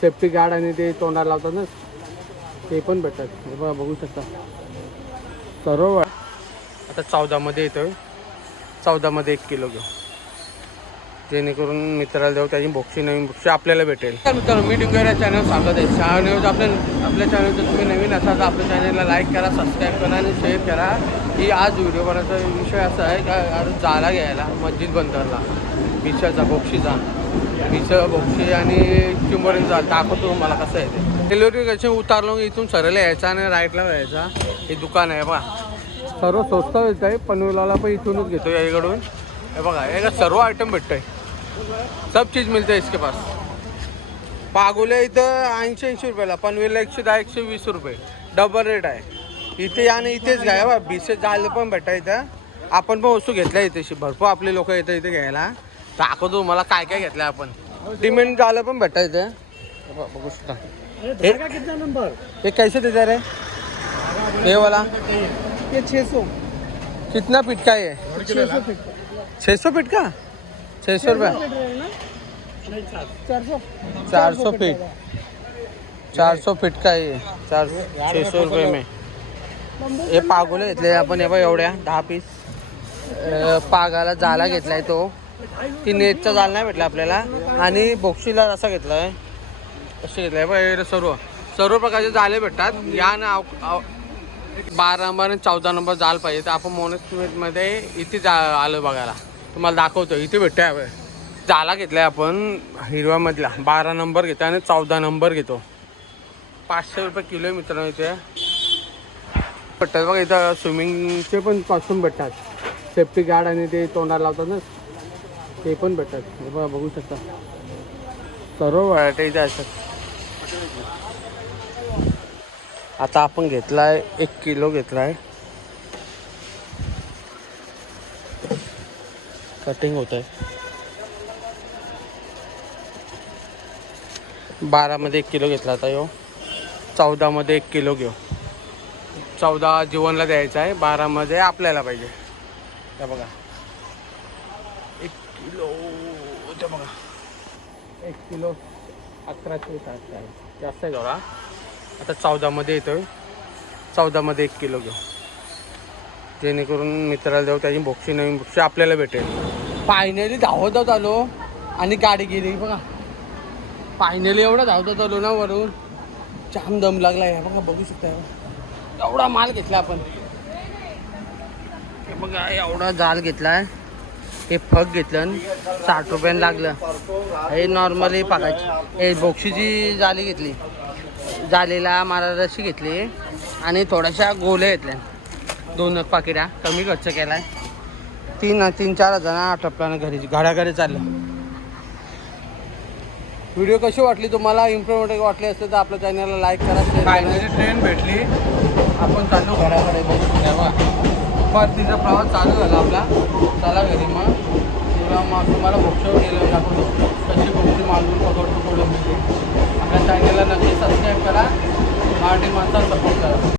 Safety guard आणि ते तोंडाला लावतात ना ते पण भेटतात. हे बघा बघू शकता सर्व. आता 14मध्ये येतोय. 14मध्ये 1 किलो घेऊ जेणेकरून मित्राला देऊ त्याची बोक्षी नवीन बोक्षी आपल्याला भेटेल. तर मित्रांनो मी डिंगोरा चॅनल सांगत आहे. चहा न्यूज आपल्या चॅनल जर तुम्ही नवीन असाल तर आपल्या चॅनलला लाईक करा, सबस्क्राईब करा आणि शेअर करा. की आज व्हिडिओ बनायचा विषय असा आहे का आज जाला घ्यायला मस्जिद बंदरला विषयाचा बोक्षीचा विषय बोक्षी आणि चिंबोरीचा दाखवतो मला कसं आहे ते. डिलिव्हरी कसे उतारलो इथून सरळ यायचा आणि राईटला यायचा. हे दुकान आहे बघा सर्व स्वस्त येत आहे. पनवेलवाला पण इथूनच घेतो याकडून. हे बघा याला सर्व आयटम भेटत आहे. सब चीज़ मिलते हैं इसके पास. पागोले इथं 80 रुपयाला, पनवेलला 110 120 रुपये डबल रेट आहे. इथे आणि इथेच घ्या बा. बीसे जायला पण भेटा इथं. आपण पण वस्तू घेतल्या इथे भरपूर आपले लोक येतं इथे घ्यायला. दाखवतो मला काय काय घेतलं आपण. डिमेंट झालं पण भेटा इथे बघू शकता. कितना नंबर ये कैसे देता रे ये वाला? ये 600. कितना फीट का है? 600 फीट. 600 फीट का 600 रुपये. 400 फीट 400 फीट का आहे. 600 रुपये में. हे पागोले घेतले आपण. हे बघ एवढ्या 10 पीस. पागाला जाला घेतलाय तो. ती नेटचा जाल नाही भेटला आपल्याला. आणि बोक्षीला असा घेतलाय असे घेतलाय बघ. सर्व सर्व प्रकारचे जाले भेटतात. या ना 12 नंबर आणि 14 नंबर जाल पाहिजे तर आपण मोनोस्मिथमध्ये इथे आलो बघायला. तुम्हाला दाखवतो इथे भेटते. हवं जाला घेतलाय आपण हिरव्यामधला 12 नंबर घेतो आणि 14 नंबर घेतो. 500 रुपये किलो आहे मित्रांनो. इथे भेटतात बघा. इथं स्विमिंगचे पण कॉस्ट्यूम भेटतात. सेफ्टी गार्ड आणि ते तोंडाला लावतात ना ते पण भेटतात. हे बघा बघू शकता सर्व व्हरायटी इथे असतात. आता आपण घेतलाय 1 किलो घेतलाय. कटिंग होत आहे. 12मध्ये 1 किलो घेतला आता यो. 14मध्ये 1 किलो घेऊ. 14 जीवनला द्यायचा आहे. 12मध्ये आपल्याला पाहिजे. त्या बघा 1 किलो ते बघा 1 किलो 1160 आहे. जास्त आहे थोडा. आता 14मध्ये येतोय. 14मध्ये 1 किलो घेऊ जेणेकरून मित्राला देऊ त्याची बोक्षी नवीन बोक्षी आपल्याला भेटेल. फायनली धावत आलो आणि गाडी गेली बघा. फायनली एवढा धावत आलो ना वरून जाम दम लागला आहे बघा. बघू शकता एवढा माल घेतला आपण. हे बघा एवढा जाल घेतलाय. हे फक घेतलं 60 रुपयानं लागलं. हे नॉर्मली पाकायची. हे बोक्षीची जाली घेतली. जालीला मारा रशी घेतली आणि थोड्याशा गोल्या घेतल्या. 2 पाकिटा कमी खर्च केलाय. 3-4 हजार आटपल्यानं घरी घराघरी चाललं. व्हिडिओ कशी वाटली तुम्हाला? इन्फॉर्मेटिव्ह वाटली असेल तर आपल्या चॅनलला लाईक करा. फायनली ट्रेन भेटली. आपण चाललो घराकडे. परतीचा प्रवास चालू झाला आपला. चला घरी मग तुम्हाला बोक्षावर गेलं दाखवतो कशी बोक्षी मालून पकडतो मिळते. आपल्या चॅनलला नक्की सबस्क्राईब करा. मराठी माणसाला सपोर्ट करा.